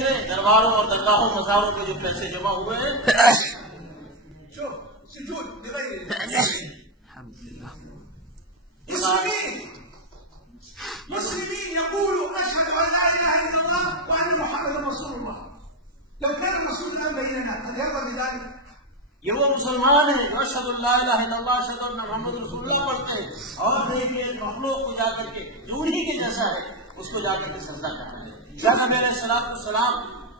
دیکھ لیں درباروں اور درگاہوں مزاروں کے جو پیسے جمع ہوئے ہیں. مسلمين يقولوا أشهد أن لا إله إلا الله وأن محمدا رسول الله. لو كان الرسول الآن بيننا قد يرضى بذلك؟ یہ وہ مسلمان ہیں جو اشہد اللہ الہ الا اللہ اشہد ان محمد رسول اللہ پڑھتے ہیں اور دیکھیے مخلوق کو جا کر کے جو انہی کے جیسا ہے اس کو جا کر کے سجدہ کرنا ہے. کیا نبی علیہ السلام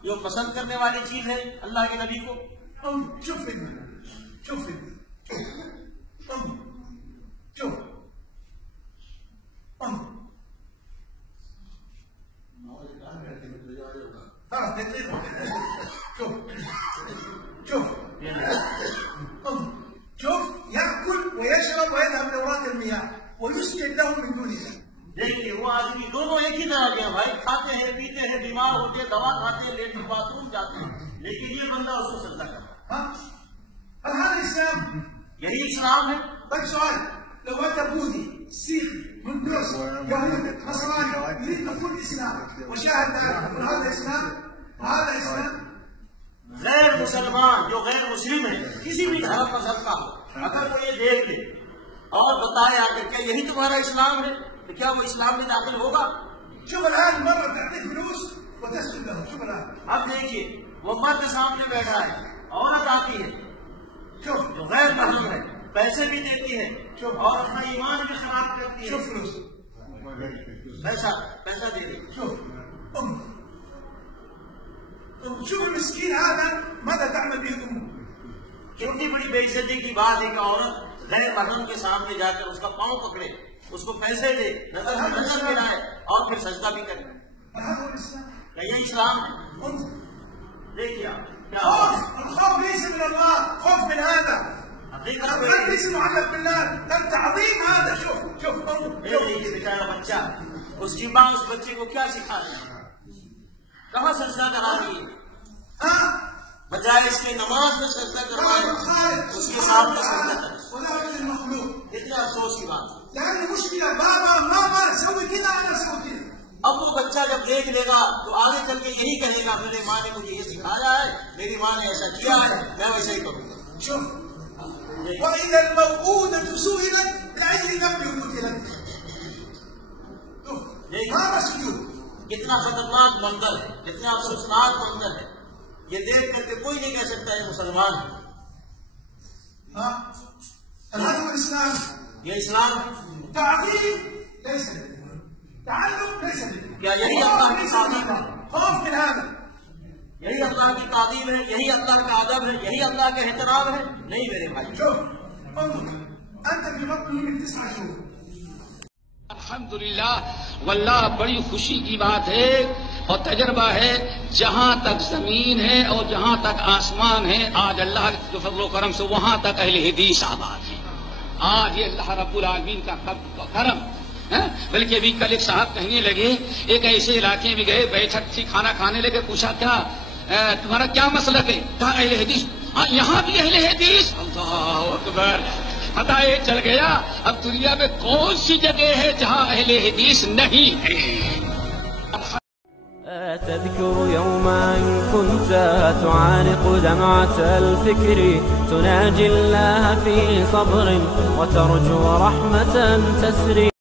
جو پسند کرنے والی چیز ہے اللہ کے نبی کو؟ شوف يأكل ويشرب ويذهب لأوراق المياه ويسجد له من دون الله. دیکھیے وہ آدمی دونوں ایک ہی طرح کے بھائی، کھاتے ہیں پیتے ہیں بیمار ہوتے ہیں دوا کھاتے ہیں لیٹر باتھ روم جاتے ہیں، لیکن یہ بندہ اس کو سجدہ کرتا ہے. هذا الإسلام. یہی اسلام ہے. طيب سؤال، لو أنت بوذي سيخي هندوسي يهودي نصراني يريد دخول الإسلام وشاهد ذلك، هذا إسلام؟ هذا إسلام؟ غیر مسلمان جو غیر مسلم ہے کسی بھی دھرم مذہب کا ہو، اگر وہ یہ دیکھ لے اور بتائے آ کر کے یہی تمہارا اسلام ہے تو کیا وہ اسلام میں داخل ہوگا؟ شوف الآن مرة تعطيه فلوس وتسجد له. شوف الآن اب دیکھیے وہ مرد سامنے بیٹھا ہے، عورت آتی ہے جو غیر محرم ہے، پیسے بھی دیتی ہے اور اپنا ایمان بھی خراب کرتی ہے. شوف فلوس پیسہ دے دے. شوف المسكين هذا ماذا تعمل به أمه؟ کتنی بڑی بے عزتی کی بات ہے کہ عورت غیر محرم کے سامنے جا کر اس کا پاؤں پکڑے، اس کو پیسے دے، نظر ملائے اور پھر سجدہ بھی کرے. کیا یہ اسلام ہے؟ دیکھیے آپ الخوف ليس من الله، خوف من هذا. ليس معلق بالله، تعظيم هذا. شوف دیکھیے بیچارہ بچہ، اس کی ماں اس بچے کو کیا سکھا رہی ہے؟ کہاں سجدہ کرا رہی ہے؟ بجائے اس کی نماز میں سجدہ کروائے اس کے سامنے سجدہ کرے. اتنا افسوس کی بات. اب وہ بچہ جب دیکھ لے گا تو آگے چل کے یہی کہے گا میری ماں نے مجھے یہ سکھایا ہے، میری ماں نے ایسا کیا ہے، میں ویسا ہی کروں گا. وَإِذَا الْمَوْءُودَةُ سُئِلَتْ بِأَيِّ ذَنبٍ قُتِلَتْ. کتنا خطرناک منظر ہے، کتنا افسوسناک منظر ہے. یہ دیکھ کر کے کوئی نہیں کہہ سکتا ہے مسلمان ہے. یہ اسلام ہے. کیا یہی اللہ کی تعظیم ہے؟ یہی اللہ کی تعظیم ہے، یہی اللہ کا ادب ہے، یہی اللہ کا احترام ہے؟ نہیں میرے بھائی. الحمدللہ واللہ بڑی خوشی کی بات ہے اور تجربہ ہے. جہاں تک زمین ہے اور جہاں تک آسمان ہے آج اللہ کے فضل و کرم سے وہاں تک اہل حدیث آباد ہے. آج یہ اللہ رب العالمین کا کرم. بلکہ ابھی کل ایک صاحب کہنے لگے ایک ایسے علاقے میں گئے، بیٹھک تھی، کھانا کھانے لگے، پوچھا کیا تمہارا کیا مسلک ہے؟ کہا اہل حدیث. یہاں بھی اہل حدیث. اللہ اکبر. پتہ یہ چل گیا اب دنیا میں کون سی جگہ ہے جہاں اہل حدیث نہیں ہے. تذكر يوما كنت تعانق دمعة الفكر تناجي الله في صبر وترجو رحمة تسري